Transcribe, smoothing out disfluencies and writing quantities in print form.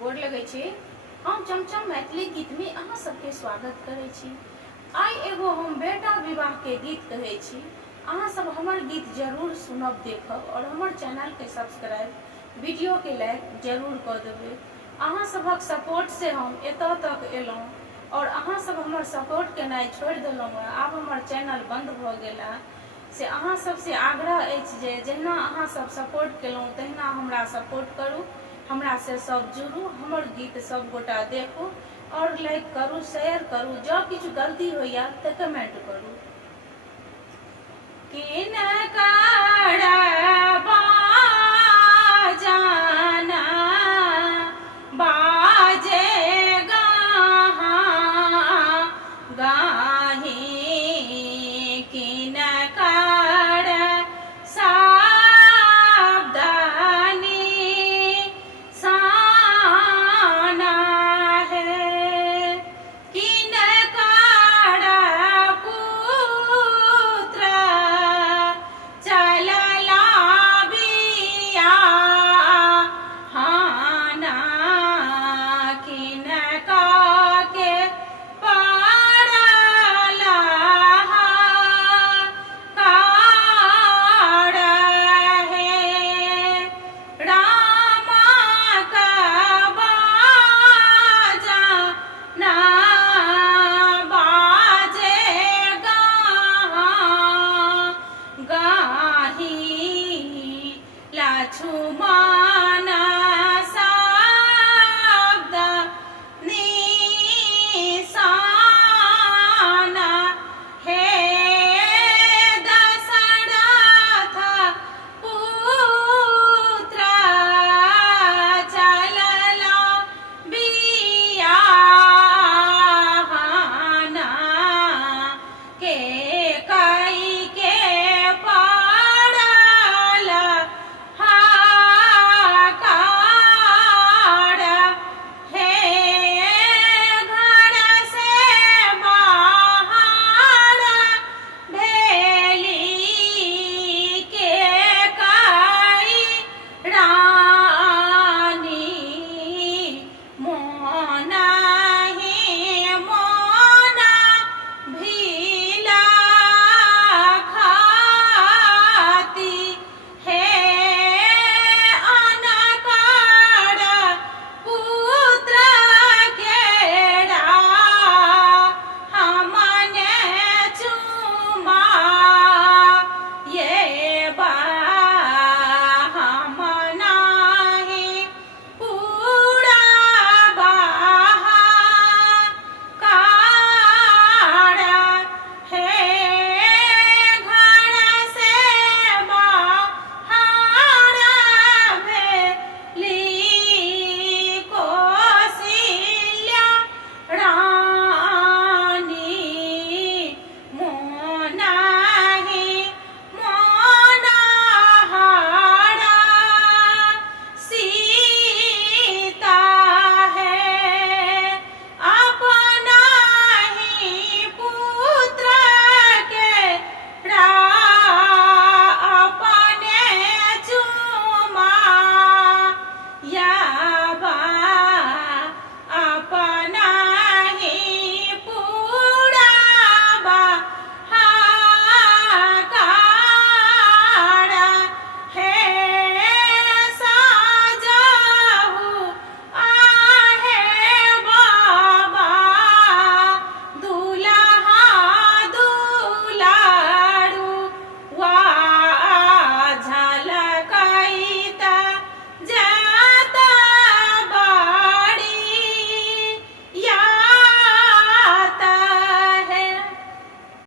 गोर लगै छी। हम चमचम मैथिली गीत में अहाँ सबके स्वागत करै छी। आई एगो हम बेटा विवाह के गीत कहै छी। अहाँ सब हमर गीत जरूर सुनब देखब और हमर चैनल के सब्सक्राइब वीडियो के लाइक जरूर कर देबै। अहाँ सबक सपोर्ट से हम एतऽ तक एलहुँ और अहाँ सब हमर सपोर्ट केनाइ छोड़ देलहुँ। आब हमर चैनल बंद भ गेल से अहाँ सबसे आग्रह अछि जे जहिना अहाँ सब सपोर्ट केलहुँ तहिना हमरा सपोर्ट करू, हमरा से सब जुड़ू, हमर गीत सब गोटा देखू और लाइक करू, शेयर करू, जो किछु गलती होइया तो कमेंट करू। किनकर